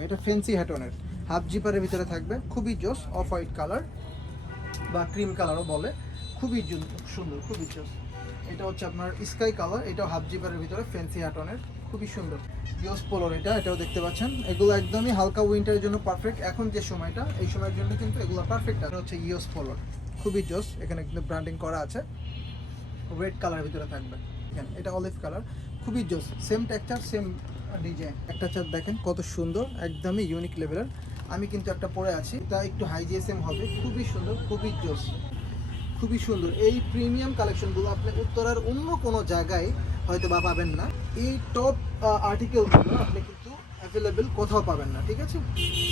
সময়। এটা fancy হ্যাটনের half জিপারের ভিতরে থাকবে, খুবই জোস, অফ হোয়াইট কালার বা ক্রিম কালারও বলে, খুবই সুন্দর, খুবই জোস। এটা হচ্ছে আপনার স্কাই কালার, এটাও হাফ জিপারের ভিতরে ফ্যান্সি হ্যাটনের, খুবই সুন্দর। ইয়স পোলোর এটাও দেখতে পাচ্ছেন, এগুলো একদমই হালকা উইন্টারের জন্য পারফেক্ট। এখন যে সময়টা, এই সময়ের জন্য কিন্তু এগুলো পারফেক্ট। আর হচ্ছে ইয়স পোলোর, খুবই জোস, এখানে কিন্তু ব্র্যান্ডিং করা আছে, রেড কালারের ভিতরে থাকবে। এটা অলিভ কালার, খুবই জোস, সেম টেক্সচার, সেম ডিজাইন। একটা চার দেখেন কত সুন্দর, একদমই ইউনিক লেভেলের। আমি কিন্তু একটা পরে আছি, তা একটু হাই জিএসএম হবে, খুবই সুন্দর, খুবই জোস, খুবই সুন্দর। এই প্রিমিয়াম কালেকশনগুলো আপনি উত্তরার অন্য কোনো জায়গায় হয়তো বা পাবেন না। এই টপ আর্টিকেলগুলো আপনি কিন্তু অ্যাভেলেবেল কোথাও পাবেন না, ঠিক আছে?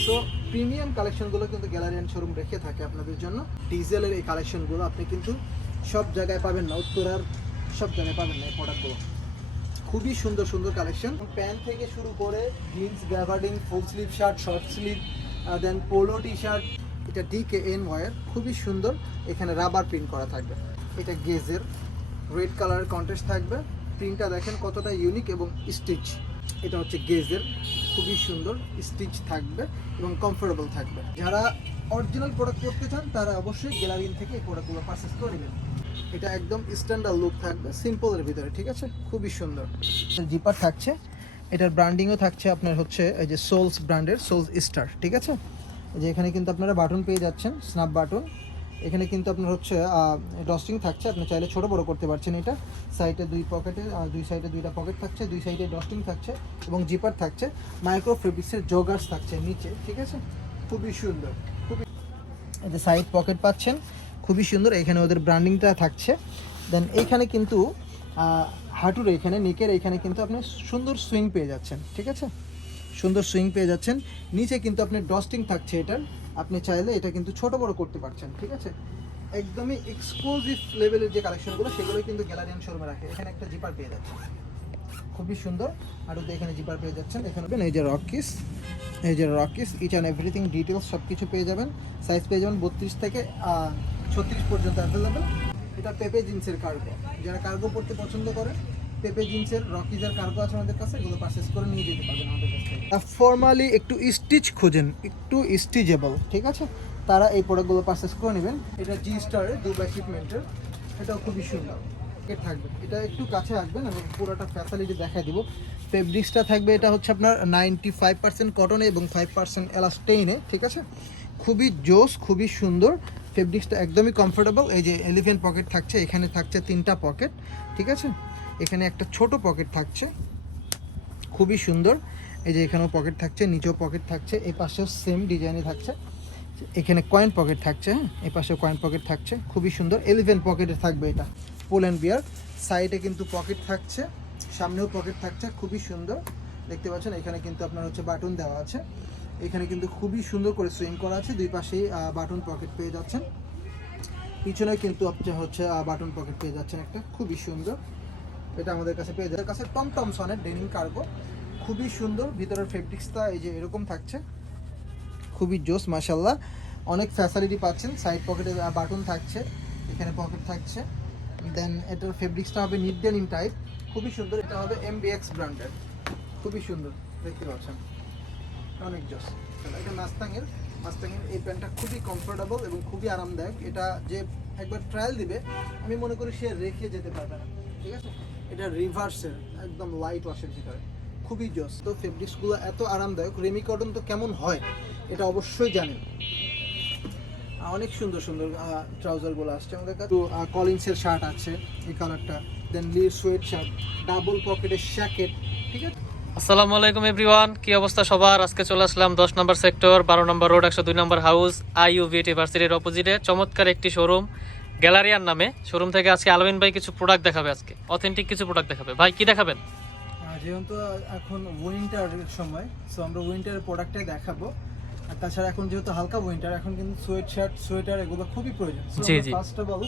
সো প্রিমিয়াম কালেকশনগুলো কিন্তু গ্যালারি অ্যান্ড শোরুম রেখে থাকে আপনাদের জন্য। ডিজেলের এই কালেকশনগুলো আপনি কিন্তু সব জায়গায় পাবেন না, উত্তরার সব জায়গায় পাবেন না এই প্রোডাক্টগুলো। খুবই সুন্দর সুন্দর কালেকশন, প্যান্ট থেকে শুরু করে jeans, gabardine, full sleeve shirt, short sleeve, then polo T shirt. এটা DKN ওয়্যার, খুবই সুন্দর, এখানে রাবার প্রিন্ট করা থাকবে। এটা গেজের রেড কালারের কন্ট্রাস্ট থাকবে, প্রিন্টটা দেখেন কতটা ইউনিক এবং স্টিচ। এটা হচ্ছে গেজের, খুবই সুন্দর, স্টিচ থাকবে এবং কমফোর্টেবল থাকবে। যারা অরিজিনাল প্রোডাক্ট করতে চান তারা অবশ্যই গ্যালারিন থেকে এই প্রোডাক্টগুলো পারচেস করে নেবেন। এটা একদম স্ট্যান্ডার্ড লুক থাকবে, সিম্পলের ভিতরে, ঠিক আছে? খুবই সুন্দর। জিপার থাকছে, এটার ব্র্যান্ডিংও থাকছে আপনার হচ্ছে এই যে সোলস ব্র্যান্ডের, সোলস স্টার, ঠিক আছে? যে এখানে কিন্তু আপনারা বাটন পেয়ে যাচ্ছেন, স্ন্যাপ বাটন। এখানে কিন্তু আপনার হচ্ছে ডস্টিং থাকছে, আপনি চাইলে ছোটো বড়ো করতে পারছেন। এটা সাইডে দুই পকেটে, দুই সাইডে দুইটা পকেট থাকছে, দুই সাইডে ডস্টিং থাকছে এবং জিপার থাকছে। মাইক্রো ফেব্রিক্সের জগার্স থাকছে নিচে, ঠিক আছে? খুবই সুন্দর, খুবই। এই যে সাইড পকেট পাচ্ছেন, খুবই সুন্দর, এখানে ওদের ব্র্যান্ডিংটা থাকছে। দেন এইখানে কিন্তু হাঁটুর এখানে, নেকের এখানে কিন্তু আপনি সুন্দর সুইং পেয়ে যাচ্ছেন, ঠিক আছে? সুন্দর সুইং পেয়ে যাচ্ছেন। নিচে কিন্তু আপনার ডস্টিং থাকছে এটার, আপনি চাইলে এটা কিন্তু ছোট বড় করতে পারছেন, ঠিক আছে? একদমই এক্সক্লুসিভ লেভেলের যে কালেকশনগুলো সেগুলোই কিন্তু গ্যালারি অ্যান্ড শোরুমে রাখে। এখানে একটা জিপার পেয়ে যাচ্ছেন, খুবই সুন্দর। আর এখানে জিপার পেয়ে যাচ্ছেন। এখানে এই যে রকিস, এই যে রকিস, ইচ অ্যান্ড এভরিথিং ডিটেলস সব কিছু পেয়ে যাবেন। সাইজ পেয়ে যাবেন 32 থেকে 36 পর্যন্ত অ্যাভেলেবেল। এটা পেপে জিন্সের কার্গো, যারা কার্গো পড়তে পছন্দ করে, পেপে জিন্সের রকিজের কার্গো আছে আমাদের কাছে, এগুলো পারচেস করে নিয়ে যেতে পারবেন আমাদের কাছ থেকে। ফর্মালি একটু স্টিচ খোঁজেন, একটু স্টিচেবল, ঠিক আছে? তারা এই প্রোডাক্টগুলো পারচেস করে নেবেন। এটা জি স্টারের দুবাই শিপমেন্টের, এটাও খুবই সুন্দর থাকবে। এটা একটু কাছে আসবেন এবং পুরোটা ফ্যাসিলিটি দেখাই দিব। ফেব্রিক্সটা থাকবে, এটা হচ্ছে আপনার 95% কটনে এবং 5% এলাস্টেইনে, ঠিক আছে? খুবই জোস, খুবই সুন্দর ফেব্রিক্সটা, একদমই কমফোর্টেবল। এই যে এলিফ্যান্ট পকেট থাকছে, এখানে থাকছে 3টা পকেট, ঠিক আছে? এখানে একটা ছোট পকেট থাকছে, খুবই সুন্দর। এই যে এখানেও পকেট থাকছে, নিচেও পকেট থাকছে, এই পাশেও সেম ডিজাইনে থাকছে। এখানে কয়েন পকেট থাকছে, হ্যাঁ, এই পাশেও কয়েন পকেট থাকছে, খুবই সুন্দর। এলিফ্যান্ট পকেটে থাকবে এটা, পোল অ্যান্ড বিয়ার। সাইডে কিন্তু পকেট থাকছে, সামনেও পকেট থাকছে, খুবই সুন্দর দেখতে পাচ্ছেন। এখানে কিন্তু আপনার হচ্ছে বাটন দেওয়া আছে, এখানে কিন্তু খুবই সুন্দর করে সুইং করা আছে, দুই পাশেই বাটন পকেট পেয়ে যাচ্ছেন। পিছনে কিন্তু আপনি হচ্ছে বাটন পকেট পেয়ে যাচ্ছেন একটা, খুবই সুন্দর। এটা আমাদের কাছে পেয়ে যাচ্ছে, কাছে টমটমসনের ডেনিম কার্গো, খুবই সুন্দর। ভিতরের ফেব্রিক্সটা এই যে এরকম থাকছে, খুবই জোস, মাশাল্লাহ। অনেক ফ্যাসিলিটি পাচ্ছেন, সাইড পকেটে বাটন থাকছে, এখানে পকেট থাকছে। দেন এটার ফেব্রিক্সটা হবে নিট ডেনিম টাইপ, খুবই সুন্দর। এটা হবে MBX ব্র্যান্ডের, খুবই সুন্দর দেখতে পাচ্ছেন, অনেক জোস। এটা মাস্তাংয়ের এই প্যান্টটা খুবই কমফোর্টেবল এবং খুবই আরামদায়ক। এটা যে একবার ট্রায়াল দিবে, আমি মনে করি সে রেখে যেতে পারবে না, ঠিক আছে? এটা রিভার্সের, একদম লাইট ওয়াশের ভিতরে, খুবই জোস। তো ফেব্রিক্সগুলো এত আরামদায়ক, রেমি কটন তো কেমন হয় এটা অবশ্যই জানেন। অনেক সুন্দর সুন্দর ট্রাউজারগুলো আসছে আমাদের কাছে। তো কলিন্সের শার্ট আছে এই কালারটা, দেন লির সোয়েট শার্ট, ডাবল পকেটের জ্যাকেট, ঠিক আছে? আসসালামু আলাইকুম এভরিওয়ান, কি অবস্থা সবার? আজকে চলে আসলাম 10 নম্বর সেক্টর, 12 নম্বর রোড, 102 নম্বর হাউস, IUVT ভার্সিটির অপোজিটে চমৎকার একটি শোরুম, গ্যালারিয়ান নামে। শোরুম থেকে আজকে আলমিন ভাই কিছু প্রোডাক্ট দেখাবে, আজকে অথেন্টিক কিছু প্রোডাক্ট দেখাবে। ভাই কি দেখাবেন? যেহেতু এখন উইন্টারের সময়, সো আমরা উইন্টারের প্রোডাক্টটাই দেখাবো। আর তাছাড়া এখন যেহেতু হালকা উইন্টার, এখন কিন্তু সোয়েট শার্ট, সোয়েটার এগুলো খুবই প্রয়োজন। জি জি, ফার্স্ট অফ অল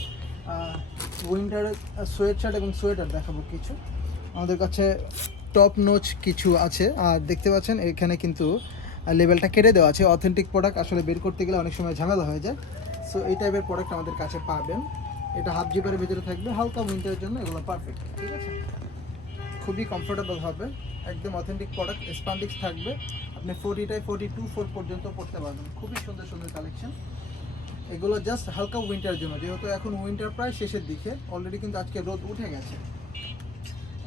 উইন্টারের সোয়েট শার্ট এবং সোয়েটার দেখাবো কিছু। আমাদের কাছে টপ নোচ কিছু আছে, আর দেখতে পাচ্ছেন এখানে কিন্তু লেবেলটা কেটে দেওয়া আছে। অথেন্টিক প্রোডাক্ট আসলে বের করতে গেলে অনেক সময় ঝামেলা হয়ে যায়। সো এই টাইপের প্রোডাক্ট আমাদের কাছে পাবেন। এটা হাফ জিপারের ভিতরে থাকবে, হালকা উইন্টারের জন্য এগুলো পারফেক্ট, ঠিক আছে? খুবই কমফোর্টেবল হবে, একদম অথেন্টিক প্রোডাক্ট, স্পান্ডিক্স থাকবে, আপনি 42 পর্যন্ত পড়তে পারবেন। খুবই সুন্দর সুন্দর কালেকশন। এগুলো জাস্ট হালকা উইন্টার জন্য, যেহেতু এখন উইন্টার প্রায় শেষের দিকে, অলরেডি কিন্তু আজকে রোদ উঠে গেছে।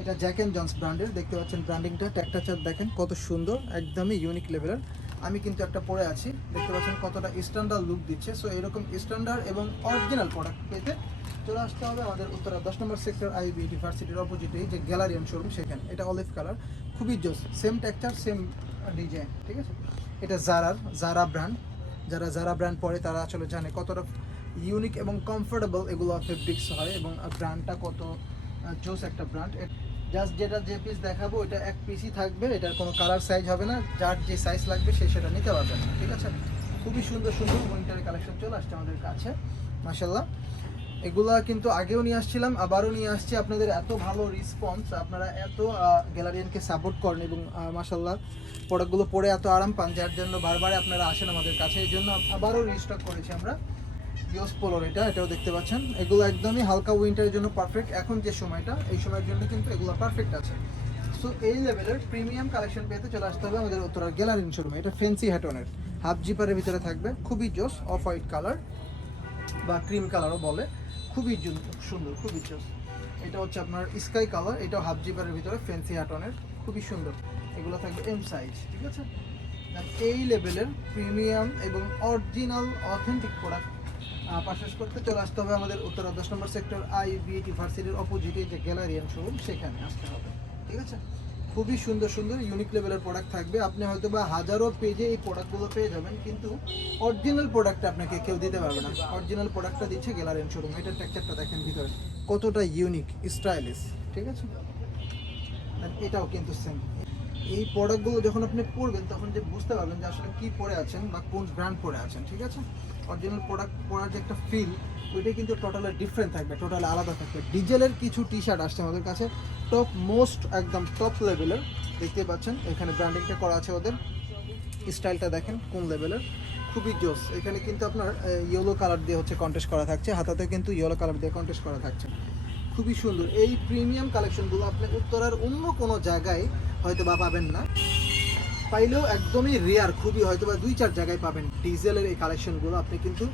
এটা জ্যাক অ্যান্ড জনস ব্র্যান্ডের, দেখতে পাচ্ছেন ব্র্যান্ডিংটা, ট্যাগটা চার দেখেন কত সুন্দর, একদমই ইউনিক লেভেলের। আমি কিন্তু একটা পরে আছি, দেখতে পাচ্ছেন কতটা স্ট্যান্ডার্ড লুক দিচ্ছে। সো এরকম স্ট্যান্ডার্ড এবং অরিজিনাল প্রোডাক্ট পেতে চলে আসতে হবে আমাদের উত্তরা 10 নম্বর সেক্টর আইবিএটি ভার্সিটির অপোজিটেই যে গ্যালারিয়ান শোরুম, সেখানে। এটা অলিভ কালার, খুবই জোস, সেম টেক্সচার সেম ডিজাইন, ঠিক আছে। এটা জারা ব্র্যান্ড, যারা জারা ব্র্যান্ড পরে তারা আসলে জানে কতটা ইউনিক এবং কমফোর্টেবল এগুলো ফেব্রিক্স হয়, এবং ব্র্যান্ডটা কত জোস একটা ব্র্যান্ড। জাস্ট যে পিস দেখাবো এটা এক পিসই থাকবে, এটার কোনো কালার সাইজ হবে না, যার যে সাইজ লাগবে সে সেটা নিতে পারবে না, ঠিক আছে। খুবই সুন্দর সুন্দর উইন্টারের কালেকশন চলে আসছে আমাদের কাছে, মাশাল্লাহ। এগুলা কিন্তু আগেও নিয়ে আসছিলাম, আবারও নিয়ে আসছি। আপনাদের এত ভালো রেসপন্স, আপনারা এত গ্যালারিয়ানকে সাপোর্ট করেন এবং মাশাল্লাহ প্রোডাক্টগুলো পরে এত আরাম পান, যার জন্য বারবার আপনারা আসেন আমাদের কাছে। এই জন্য আবারও রিস্টক করেছি আমরা ইউস পোলোর, এটাও দেখতে পাচ্ছেন। এগুলো একদমই হালকা উইন্টারের জন্য পারফেক্ট, এখন যে সময়টা, এই সময়ের জন্য কিন্তু এগুলো পারফেক্ট আছে। সো এই লেভেলের প্রিমিয়াম কালেকশন পেতে চলে আসতে হবে আমাদের উত্তরা গ্যালারিয়ান শোরুমে। এটা ফ্যান্সি হ্যাটনের হাফ জিপারের ভিতরে থাকবে, খুবই জোস, অফ হোয়াইট কালার বা ক্রিম কালারও বলে, খুবই সুন্দর, খুবই জোস। এটা হচ্ছে আপনার স্কাই কালার, এটাও হাফ জিপারের ভিতরে ফ্যান্সি হ্যাটনের, খুবই সুন্দর। এগুলো থাকবে এম সাইজ, ঠিক আছে। এই লেভেলের প্রিমিয়াম এবং অরিজিনাল অথেন্টিক প্রোডাক্ট পারচেস করতে চলে আসতে হবে আমাদের উত্তরা 10 নম্বর সেক্টর আইবিএটি ভার্সিটির অপোজিটে যে গ্যালারিয়ান শোরুম, সেখানে আসতে হবে, ঠিক আছে। খুবই সুন্দর সুন্দর ইউনিক লেভেলের প্রোডাক্ট থাকবে। আপনি হয়তো বা হাজারো পেজে এই প্রোডাক্টগুলো পেয়ে যাবেন, কিন্তু অরিজিনাল প্রোডাক্টটা আপনাকে কেউ দিতে পারবে না। অরিজিনাল প্রোডাক্টটা দিচ্ছে গ্যালারিয়ান শোরুম। এটার টেক্সচারটা দেখেন ভিতরে কতটা ইউনিক, স্টাইলিশ, ঠিক আছে। এটাও কিন্তু সেম। এই প্রোডাক্টগুলো যখন আপনি পরবেন তখন যে বুঝতে পারবেন যে আসলে কি পরে আছেন বা কোন ব্র্যান্ড পরে আছেন, ঠিক আছে। অরিজিনাল প্রোডাক্ট পরার যে একটা ফিল, ওইটাই কিন্তু টোটালি ডিফারেন্ট থাকবে, টোটালি আলাদা থাকবে। ডিজেলের কিছু টি শার্ট আসছে আমাদের কাছে, টপ মোস্ট একদম টপ লেভেলের, দেখতে পাচ্ছেন এখানে ব্র্যান্ডিংটা করা আছে ওদের। স্টাইলটা দেখেন কোন লেভেলের, খুবই জোস। এখানে কিন্তু আপনার ইয়েলো কালার দিয়ে হচ্ছে কন্টেস্ট করা থাকছে, হাতাতে কিন্তু ইয়েলো কালার দিয়ে কন্টেস্ট করা থাকছে, খুবই সুন্দর। এই প্রিমিয়াম কালেকশনগুলো আপনি উত্তরার অন্য কোনো জায়গায় হয়তো বা পাবেন না, পাইলেও একদমই রেয়ার, খুবই হয়তো বা 2-4 জায়গায় পাবেন। ডিজেলের এই কালেকশনগুলো আপনি কিন্তু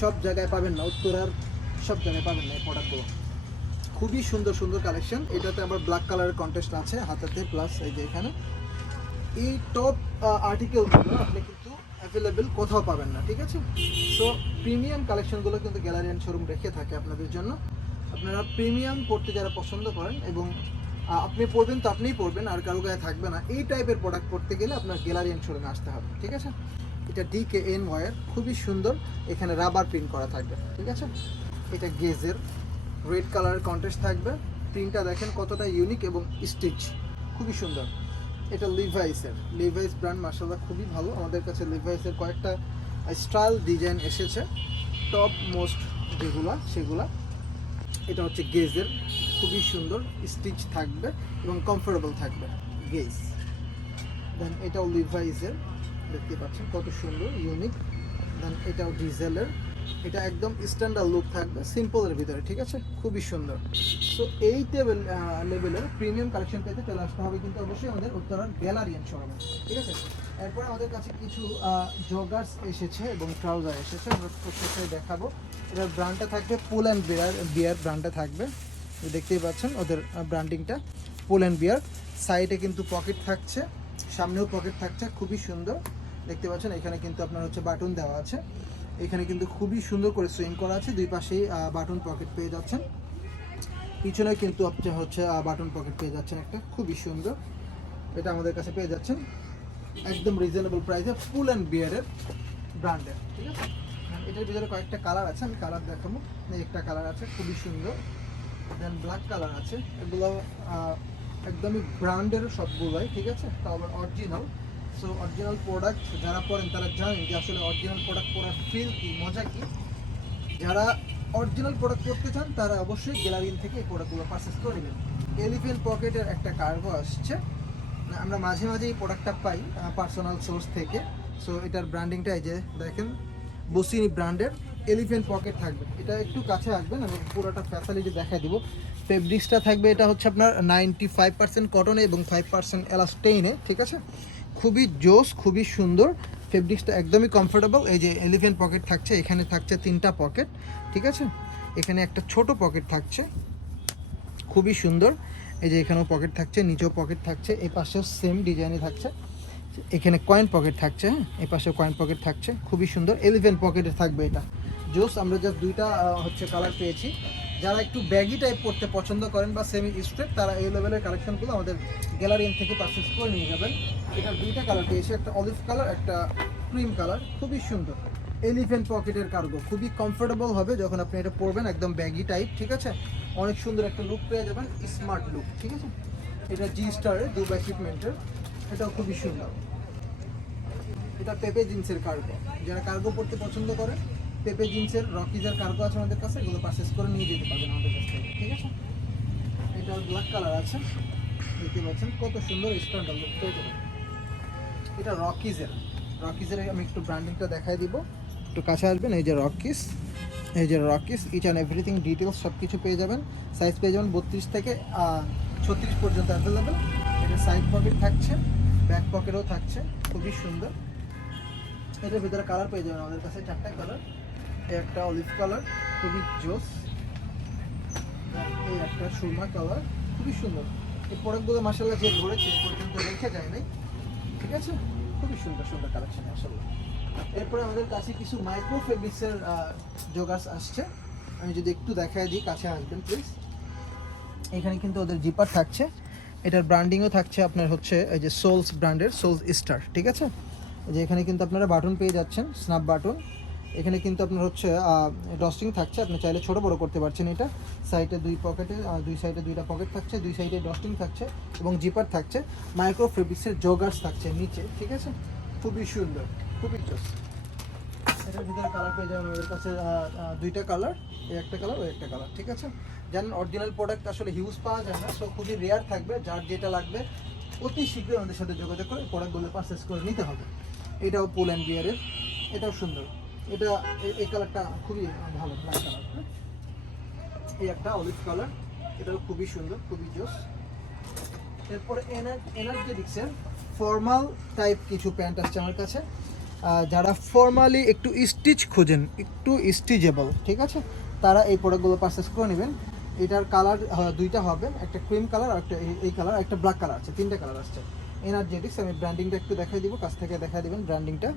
সব জায়গায় পাবেন না, উত্তরার সব জায়গায় পাবেন না এই প্রোডাক্টগুলো। খুবই সুন্দর সুন্দর কালেকশন। এটাতে আবার ব্ল্যাক কালারের কন্টেস্ট আছে হাতাতে, প্লাস এই যে এখানে এই টপ আর্টিকেলগুলো আপনি কিন্তু অ্যাভেলেবেল কোথাও পাবেন না, ঠিক আছে। সো প্রিমিয়াম কালেকশনগুলো কিন্তু গ্যালারিয়ান শোরুম রেখে থাকে আপনাদের জন্য। আপনারা প্রিমিয়াম পড়তে যারা পছন্দ করেন এবং আপনি পড়বেন তো আপনিই পড়বেন, আর কারো গায়ে থাকবে না, এই টাইপের প্রোডাক্ট পড়তে গেলে আপনার গ্যালারিয়ান শোরুমে আসতে হবে, ঠিক আছে। এটা DKN ওয়্যার, খুবই সুন্দর, এখানে রাবার প্রিন্ট করা থাকবে, ঠিক আছে। এটা গেজের রেড কালারের কন্ট্রাস্ট থাকবে, প্রিন্টটা দেখেন কতটা ইউনিক এবং স্টিচ, খুবই সুন্দর। এটা লিভাইস ব্র্যান্ড, মাশাআল্লাহ খুবই ভালো। আমাদের কাছে লিভাইসের কয়েকটা স্টাইল ডিজাইন এসেছে, টপ মোস্ট যেগুলা সেগুলা। এটা হচ্ছে গেজের, খুবই সুন্দর, স্টিচ থাকবে এবং কমফোর্টেবল থাকবে গেজ। দেন এটাও লিভাইসের, দেখতে পাচ্ছেন কত সুন্দর ইউনিক। দেন এটাও ডিজেলের, এটা একদম স্ট্যান্ডার্ড লুক থাকবে সিম্পলের ভিতরে, ঠিক আছে, খুবই সুন্দর। সো এই লেভেলের প্রিমিয়াম কালেকশন পেতে চলে আসতে হবে কিন্তু অবশ্যই আমাদের উত্তরার গ্যালারিয়ান শোরুমে, ঠিক আছে। এরপর আমাদের কাছে কিছু জগার্স এসেছে এবং ট্রাউজার এসেছে, আমরা প্রত্যেকটাই দেখাবো। এটার ব্র্যান্ডটা থাকবে পুল অ্যান্ড বিয়ার ব্র্যান্ডটা থাকবে, দেখতেই পাচ্ছেন ওদের ব্র্যান্ডিংটা পুল অ্যান্ড বিয়ার। সাইডে কিন্তু পকেট থাকছে, সামনেও পকেট থাকছে, খুবই সুন্দর দেখতে পাচ্ছেন। এখানে কিন্তু আপনার হচ্ছে বাটন দেওয়া আছে, এখানে কিন্তু খুবই সুন্দর করে সুইং করা আছে, দুই পাশেই বাটন পকেট পেয়ে যাচ্ছেন, পিছনে কিন্তু আপনি হচ্ছে বাটন পকেট পেয়ে যাচ্ছেন একটা, খুবই সুন্দর। এটা আমাদের কাছে পেয়ে যাচ্ছেন একদম রিজনেবল প্রাইসে, পুল অ্যান্ড বিয়ারের ব্র্যান্ডের, ঠিক আছে। এটার ভিতরে কয়েকটা কালার আছে, আমি কালার দেখাবো। একটা কালার আছে খুবই সুন্দর, দেন ব্ল্যাক কালার আছে। এগুলো একদমই ব্র্যান্ডের সবগুলোই, ঠিক আছে, তাও আবার অরিজিনাল। সো অরিজিনাল প্রোডাক্ট যারা পড়েন তারা জানেন যে আসলে অরিজিনাল প্রোডাক্ট পরার ফিল কি, মজা কি। যারা অরিজিনাল প্রোডাক্ট পড়তে চান তারা অবশ্যই গ্যালারিয়ান থেকে এই প্রোডাক্টগুলো পারচেস করে নেবেন। এলিফ্যান্ট পকেটের একটা কার্গো আসছে, আমরা মাঝে মাঝে এই প্রোডাক্টটা পাই পার্সোনাল সোর্স থেকে। সো এটার ব্র্যান্ডিংটা এই যে দেখেন, বসিনি ব্র্যান্ডের এলিফ্যান্ট পকেট থাকবে। এটা একটু কাছে আসবেন, আমি পুরোটা ফ্যাসিলিটি দেখাই দিব। ফেব্রিক্সটা থাকবে, এটা হচ্ছে আপনার 95% কটনে এবং 5% এলাস্টেইনে, ঠিক আছে। খুবই জোস, খুবই সুন্দর ফেব্রিক্সটা, একদমই কমফোর্টেবল। এই যে এলিফ্যান্ট পকেট থাকছে, এখানে থাকছে 3টা পকেট, ঠিক আছে। এখানে একটা ছোট পকেট থাকছে, খুবই সুন্দর। এই যে এখানেও পকেট থাকছে, নিচেও পকেট থাকছে, এই পাশেও সেম ডিজাইনে থাকছে। এখানে কয়েন পকেট থাকছে, হ্যাঁ, এই পাশেও কয়েন পকেট থাকছে, খুবই সুন্দর। এলিফ্যান্ট পকেটে থাকবে এটা, জোস। আমরা জাস্ট দুইটা হচ্ছে কালার পেয়েছি। যারা একটু ব্যাগি টাইপ পড়তে পছন্দ করেন বা সেমি স্ট্রেট, তারা এই লেভেলের কালেকশনগুলো আমাদের গ্যালারিয়ান থেকে পারচেস করে নিয়ে যাবেন। এটার দুইটা কালার পেয়েছি, একটা অলিভ কালার, একটা ক্রিম কালার, খুবই সুন্দর। এলিফ্যান্ট পকেটের কার্গো, খুবই কমফোর্টেবল হবে যখন আপনি এটা পরবেন, একদম ব্যাগি টাইপ, ঠিক আছে। অনেক সুন্দর একটা লুক পেয়ে যাবেন, স্মার্ট লুক, ঠিক আছে। এটা জি স্টারের দুবাই শিপমেন্টের, এটাও খুবই সুন্দর। এটা পেপে জিন্সের কার্গো, যারা কার্গো পড়তে পছন্দ করে, পেপে জিন্সের রকিজের কার্গো আছে আমাদের কাছে, এগুলো পারচেস করে নিয়ে যেতে পারবেন আমাদের কাছ থেকে, ঠিক আছে। এটা ব্ল্যাক কালার আছে, দেখতে পাচ্ছেন কত সুন্দর স্ট্যান্ডার্ড লুক পেয়ে যাবেন। এটা রকিজের, আমি একটু ব্র্যান্ডিংটা দেখাই দিব, একটু কাছে আসবেন। এই যে রকিস, এই যে রকিস, ইচ অ্যান্ড এভরিথিং ডিটেলস সব কিছু পেয়ে যাবেন। সাইজ পেয়ে যাবেন 32 থেকে 36 পর্যন্ত অ্যাভেলেবেল। এটা সাইড পকেট থাকছে, ব্যাক পকেটও থাকছে, খুবই সুন্দর। এটার ভিতরে কালার পেয়ে যাবেন আমাদের কাছে 4টা কালার। এই একটা অলিভ কালার, খুবই জোস। এই একটা সুরমা কালার, খুবই সুন্দর। এই প্রোডাক্টগুলো মাশাআল্লাহ যে ধরেছে পর্যন্ত রেখে যায় নাই, ঠিক আছে। খুবই সুন্দর সুন্দর কালেকশন মাশাআল্লাহ। এরপরে আমাদের কাছে কিছু মাইক্রো ফেব্রিক্সের জোগার্স আসছে, আমি যদি একটু দেখাই দিই, কাছে আসবেন প্লিজ। এখানে কিন্তু ওদের জিপার থাকছে, এটার ব্র্যান্ডিংও থাকছে আপনার হচ্ছে এই যে সোলস ব্র্যান্ডের, সোলস স্টার, ঠিক আছে। এই যে এখানে কিন্তু আপনারা বাটন পেয়ে যাচ্ছেন, স্ন্যাপ বাটন। এখানে কিন্তু আপনার হচ্ছে ডস্টিং থাকছে, আপনি চাইলে ছোটো বড়ো করতে পারছেন। এটা সাইডে দুই পকেটে, দুই সাইডে দুইটা পকেট থাকছে, দুই সাইডে ডস্টিং থাকছে এবং জিপার থাকছে। মাইক্রো ফেব্রিক্সের জগার্স থাকছে নিচে, ঠিক আছে। খুবই সুন্দর, খুবই জোস। এটার ভিতরে কালার পেয়ে যাবেন আমাদের কাছে দুইটা কালার, এই একটা কালার, ওই একটা কালার, ঠিক আছে। জানেন অরিজিনাল প্রোডাক্ট আসলে হিউজ পাওয়া যায় না, সো খুবই রেয়ার থাকবে। যার যেটা লাগবে অতি শীঘ্রই আমাদের সাথে যোগাযোগ করে প্রোডাক্টগুলো পারচেস করে নিতে হবে। এটাও পুল অ্যান্ড বিয়ারের, এটাও সুন্দর। এটা এই কালারটা খুবই ভালো, ব্ল্যাক কালার। এই একটা অলিভ কালার, এটাও খুবই সুন্দর, খুবই জোস। এরপরে এনার্জেটিক্সের ফর্মাল টাইপ কিছু প্যান্ট আসছে আমার কাছে। যারা ফর্মালি একটু স্টিচ খোঁজেন, একটু স্টিচেবল, ঠিক আছে, তারা এই প্রোডাক্টগুলো পারচেস করে নেবেন। এটার কালার দুইটা হবে, একটা ক্রিম কালার আর একটা এই কালার, একটা ব্ল্যাক কালার আছে, 3টে কালার আসছে। এনার্জেটিক্স, আমি ব্র্যান্ডিংটা একটু দেখাই দিব, কাছ থেকে দেখাই দেবেন ব্র্যান্ডিংটা,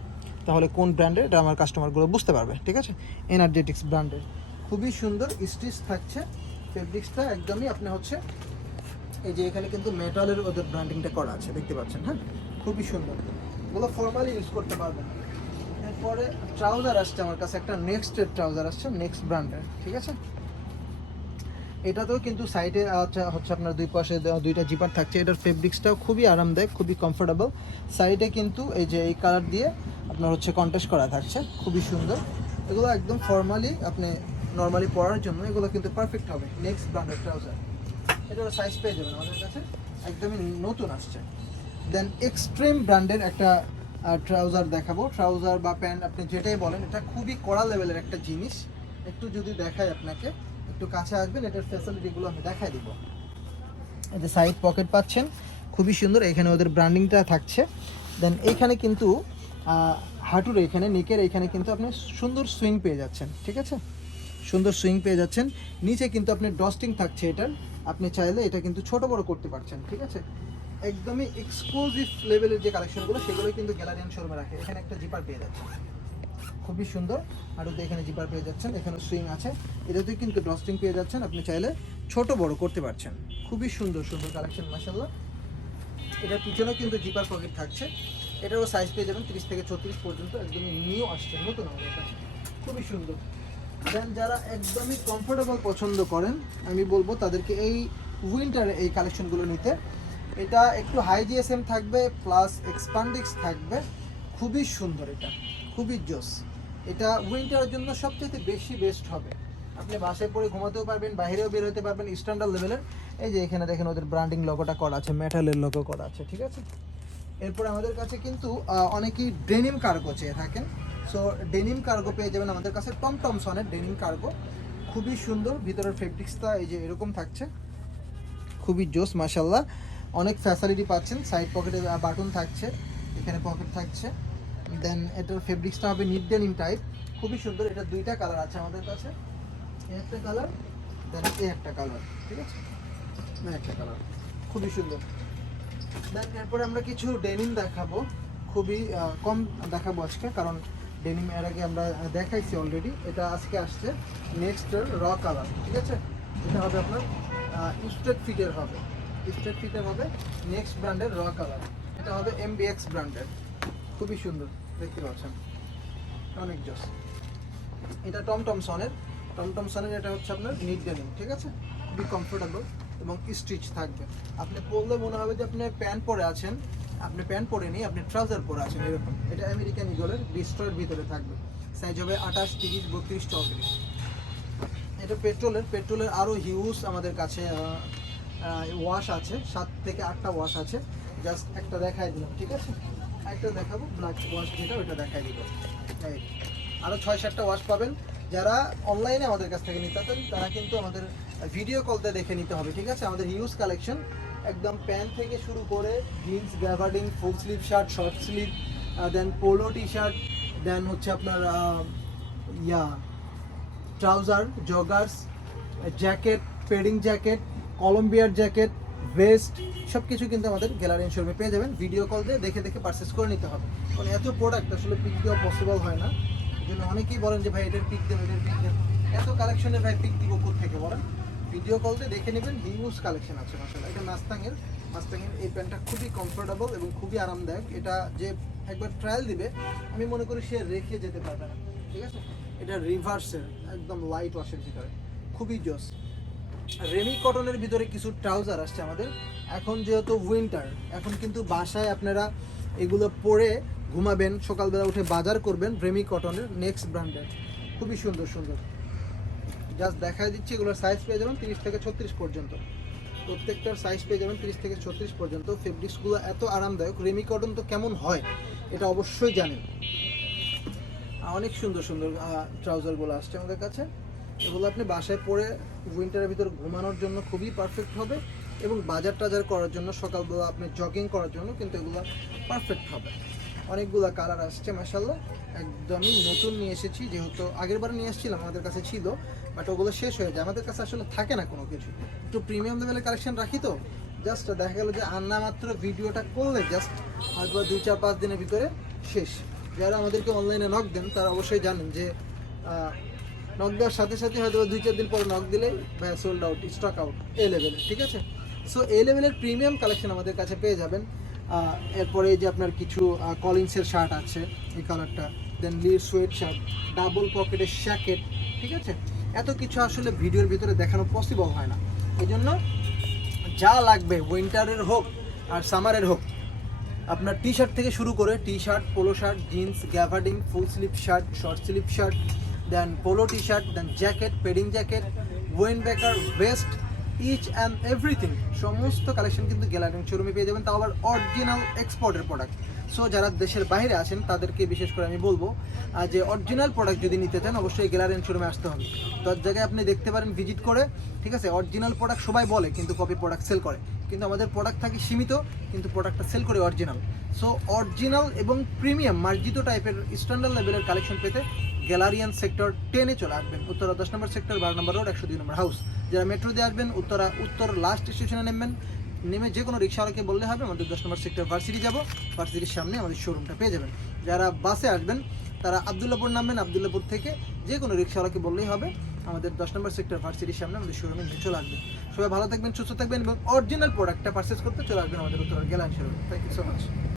তাহলে কোন ব্র্যান্ডের এটা আমার কাস্টমারগুলো বুঝতে পারবে, ঠিক আছে। এনার্জেটিক্স ব্র্যান্ডের, খুবই সুন্দর স্টিচ থাকছে। ফেব্রিক্সটা একদমই আপনি হচ্ছে এই যে এখানে কিন্তু মেটালের ওদের ব্র্যান্ডিংটা করা আছে, দেখতে পাচ্ছেন, হ্যাঁ, খুবই সুন্দর। এগুলো ফর্মালি ইউজ করতে পারবেন। এরপরে ট্রাউজার আসছে আমার কাছে, একটা নেক্সটের ট্রাউজার আসছে, নেক্সট ব্র্যান্ডের, ঠিক আছে। এটাতেও কিন্তু সাইডে হচ্ছে আপনার দুই পাশে দুইটা জিপার থাকছে। এটার ফেব্রিক্সটাও খুবই আরামদায়ক, খুবই কমফোর্টেবল। সাইডে কিন্তু এই যে এই কালার দিয়ে আপনার হচ্ছে কন্ট্রাস্ট করা থাকছে, খুবই সুন্দর। এগুলো একদম ফর্মালি আপনি নর্মালি পরার জন্য এগুলো কিন্তু পারফেক্ট হবে। নেক্সট ব্র্যান্ডের ট্রাউজার, এটার সাইজ পেয়ে যাবেন আমাদের কাছে, একদমই নতুন আসছে। দেন এক্সট্রিম ব্র্যান্ডের একটা ট্রাউজার দেখাবো, ট্রাউজার বা প্যান্ট আপনি যেটাই বলেন, এটা খুবই কড়া লেভেলের একটা জিনিস। একটু যদি দেখাই আপনাকে, একটু কাছে আসবেন, এটার ফ্যাসিলিটিগুলো আমি দেখাই দিব। এই যে সাইড পকেট পাচ্ছেন, খুবই সুন্দর, এখানে ওদের ব্র্যান্ডিংটা থাকছে। দেন এইখানে কিন্তু হাঁটুর এখানে, নেকের এখানে কিন্তু আপনি সুন্দর সুইং পেয়ে যাচ্ছেন, ঠিক আছে, সুন্দর সুইং পেয়ে যাচ্ছেন। নিচে কিন্তু আপনি ডস্টিং থাকছে এটার, আপনি চাইলে এটা কিন্তু ছোট বড় করতে পারছেন, ঠিক আছে। একদমই এক্সক্লুসিভ লেভেলের যে কালেকশনগুলো সেগুলো কিন্তু গ্যালারিয়ান শোরুমে রাখে। এখানে একটা জিপার পেয়ে যাচ্ছেন, খুবই সুন্দর। আর ওতে এখানে জিপার পেয়ে যাচ্ছেন, এখানে সুইং আছে, এটাতেই কিন্তু ডস্টিং পেয়ে যাচ্ছেন, আপনি চাইলে ছোট বড় করতে পারছেন। খুবই সুন্দর সুন্দর কালেকশন মাশাআল্লাহ। এটার পিছনেও কিন্তু জিপার পকেট থাকছে, এটারও সাইজ পেয়ে যাবেন 30 থেকে 36 পর্যন্ত, একদমই নিউ আসছে, নতুন আমাদের কাছে, খুবই সুন্দর। দেন যারা একদমই কমফোর্টেবল পছন্দ করেন, আমি বলবো তাদেরকে এই উইন্টারে এই কালেকশনগুলো নিতে। এটা একটু হাই জিএসএম থাকবে, প্লাস এক্সপান্ডিক্স থাকবে, খুবই সুন্দর, এটা খুবই জোস। এটা উইন্টারের জন্য সবচেয়ে বেশি বেস্ট হবে। আপনি বাসায় পরে ঘুমাতেও পারবেন, বাইরেও বের হতে পারবেন, স্ট্যান্ডার্ড লেভেলের। এই যে এখানে দেখেন ওদের ব্র্যান্ডিং লোগোটা করা আছে, মেটালের লোগো করা আছে, ঠিক আছে। এরপর আমাদের কাছে কিন্তু অনেকেই ডেনিম কার্গো চেয়ে থাকেন, সো ডেনিম কার্গো পেয়ে যাবেন আমাদের কাছে, টম টমসনের ডেনিম কার্গো, খুবই সুন্দর। ভিতরের ফেব্রিক্সটা এই যে এরকম থাকছে, খুবই জোস মাশাল্লাহ। অনেক ফ্যাসিলিটি পাচ্ছেন, সাইড পকেটে বাটন থাকছে, এখানে পকেট থাকছে। দেন এটার ফেব্রিক্সটা হবে নিট ডেনিম টাইপ, খুবই সুন্দর। এটা দুইটা কালার আছে আমাদের কাছে, এই একটা কালার, দেন এই একটা কালার, ঠিক আছে, একটা কালার, খুবই সুন্দর। দেন এরপরে আমরা কিছু ডেনিম দেখাবো, খুবই কম দেখাবো আজকে, কারণ ডেনিম এর আগে আমরা দেখাইছি অলরেডি। এটা আজকে আসছে নেক্সটের র কালার, ঠিক আছে। এটা হবে আপনার স্ট্রেট ফিটের হবে, স্ট্রেট ফিটের হবে নেক্সট ব্র্যান্ডের র কালার। এটা হবে MBX ব্র্যান্ডের, খুবই সুন্দর দেখতে পাচ্ছেন, অনেক জোস। এটা টমটমসনের এটা হচ্ছে আপনার নিট ডেনিম, ঠিক আছে, খুবই কমফোর্টেবল এবং স্টিচ থাকবে। আপনি পরলে মনে হবে যে আপনি প্যান্ট পরে আছেন, আপনি প্যান্ট পরে নেই, আপনি ট্রাউজার পরে আছেন এরকম। এটা আমেরিকান ইগলের ডিস্ট্রয়ের ভিতরে থাকবে, সাইজ হবে 28, 30, 32, 34। এটা পেট্রোলের আরও হিউজ আমাদের কাছে ওয়াশ আছে, 7 থেকে 8টা ওয়াশ আছে। জাস্ট একটা দেখাই দিলাম, ঠিক আছে, একটা দেখাবো ব্ল্যাক ওয়াশ যেটা, ওইটা দেখাই দিব। এই আরও 6-7টা ওয়াশ পাবেন। যারা অনলাইনে আমাদের কাছ থেকে নিতে চান তারা কিন্তু আমাদের ভিডিও কলতে দেখে নিতে হবে, ঠিক আছে। আমাদের হিউজ কালেকশন, একদম প্যান্ট থেকে শুরু করে jeans, gabardine, full sleeve shirt, short sleeve, then polo T shirt, then হচ্ছে আপনার trouser, joggers, jacket, padding jacket, কলম্বিয়ার জ্যাকেট, ভেস্ট, সব কিছু কিন্তু আমাদের গ্যালারি শোরুমে পেয়ে যাবেন। ভিডিও কল দিয়ে দেখে দেখে পারচেস করে নিতে হবে, কারণ এত প্রোডাক্ট আসলে পিক দেওয়া পসিবল হয় না। এই জন্য অনেকেই বলেন যে ভাই এটার পিক দেন, এটার পিক দেন, এত কালেকশনে ভাই পিক দিব থেকে বলেন। ভিডিও কল দিয়ে দেখে নেবেন, হিউজ কালেকশন আছে মাশাআল্লাহ। এটা মাস্তাংয়ের এই প্যান্টটা খুবই কমফোর্টেবল এবং খুবই আরামদায়ক। এটা যে একবার ট্রায়াল দিবে আমি মনে করি সে রেখে যেতে পারবে না, ঠিক আছে। এটা রিভার্সের একদম লাইট ওয়াশের ভিতরে, খুবই জোস। রেমি কটনের ভিতরে কিছু ট্রাউজার আসছে আমাদের। এখন যেহেতু উইন্টার, এখন কিন্তু বাসায় আপনারা এগুলো পরে ঘুমাবেন, সকালবেলা উঠে বাজার করবেন। রেমি কটনের নেক্সট ব্র্যান্ডের, খুবই সুন্দর সুন্দর। জাস্ট দেখাই দিচ্ছি, এগুলোর সাইজ পেয়ে যাবেন 30 থেকে 36 পর্যন্ত। প্রত্যেকটার সাইজ পেয়ে যাবেন 30 থেকে 36 পর্যন্ত। ফেব্রিক্সগুলো এত আরামদায়ক। রেমি কটন তো কেমন হয় এটা অবশ্যই জানেন। অনেক সুন্দর সুন্দর ট্রাউজারগুলো আসছে আমাদের কাছে। এগুলো আপনি বাসায় পরে উইন্টারের ভিতর ঘুমানোর জন্য খুবই পারফেক্ট হবে, এবং বাজার টাজার করার জন্য, সকালবেলা আপনি জগিং করার জন্য কিন্তু এগুলো পারফেক্ট হবে। অনেকগুলো কালার আসছে মাশাআল্লাহ, একদমই নতুন নিয়ে এসেছি, যেহেতু আগেরবার নিয়ে এসেছিলাম আমাদের কাছে ছিল, বাট ওগুলো শেষ হয়ে যায়। আমাদের কাছে আসলে থাকে না কোনো কিছু, একটু প্রিমিয়াম লেভেলের কালেকশন রাখি তো। জাস্ট দেখা গেল যে আন্না মাত্র ভিডিওটা করলে জাস্ট হয়তো 2-4-5 দিনের ভিতরে শেষ। যারা আমাদেরকে অনলাইনে নক দেন তারা অবশ্যই জানেন যে নক দেওয়ার সাথে সাথে হয়তো 2-4 দিন পরে নক দিলেই ভাই সোল্ড আউট, স্টক আউট, এই লেভেলের, ঠিক আছে। সো এই লেভেলের প্রিমিয়াম কালেকশন আমাদের কাছে পেয়ে যাবেন। এরপরে যে আপনার কিছু কলিন্সের শার্ট আছে এই কালারটা, দেন লির সোয়েট শার্ট, ডাবল পকেটের জ্যাকেট, ঠিক আছে। এত কিছু আসলে ভিডিওর ভিতরে দেখানো পসিবল হয় না, এই জন্য যা লাগবে উইন্টারের হোক আর সামারের হোক, আপনার টি শার্ট থেকে শুরু করে T shirt, polo shirt, jeans, gabardine, full sleeve shirt, short sleeve shirt, then polo T shirt, then jacket, padding jacket, windbreaker, vest, each and everything, সমস্ত কালেকশন কিন্তু গ্যালারি শোরুমে পেয়ে যাবেন, তাও আবার অরিজিনাল এক্সপোর্টের প্রোডাক্ট। সো যারা দেশের বাইরে আছেন তাদেরকে বিশেষ করে আমি বলবো যে অরিজিনাল প্রোডাক্ট যদি নিতে চান অবশ্যই গ্যালারি শোরুমে আসতে হবে। 10 জায়গায় আপনি দেখতে পারেন ভিজিট করে, ঠিক আছে। অরিজিনাল প্রোডাক্ট সবাই বলে কিন্তু কপি প্রোডাক্ট সেল করে, কিন্তু আমাদের প্রোডাক্ট থাকে সীমিত, কিন্তু প্রোডাক্টটা সেল করে অরিজিনাল। সো অরিজিনাল এবং প্রিমিয়াম মার্জিত টাইপের স্ট্যান্ডার্ড লেভেলের কালেকশন পেতে গ্যালারিয়ান সেক্টর 10-এ চলে আসবেন, উত্তরা 10 নম্বর সেক্টর, 12 নম্বর রোড, 102 নম্বর হাউস। যারা মেট্রো দিয়ে আসবেন উত্তর লাস্ট স্টেশনে নামবেন, নেমে যে কোনো রিক্সাওয়ালাকে বললে হবে আমাদের 10 নম্বর সেক্টর ভার্সিটি যাব, ভার্সিটির সামনে আমাদের শোরুমটা পেয়ে যাবেন। যারা বাসে আসবেন তারা আবদুল্লাপুর নামবেন, আবদুল্লাপুর থেকে যে কোনো রিক্সাওয়ালাকে বললেই হবে আমাদের 10 নম্বর সেক্টর ভার্সিটির সামনে আমাদের শোরুমে নিয়ে চলে আসবেন। সবাই ভালো থাকবেন, সুস্থ থাকবেন এবং অরিজিনাল প্রোডাক্টটা পারচেস করতে চলে আসবেন আমাদের উত্তরার গ্যালারি শোরুমে। Thank you so much.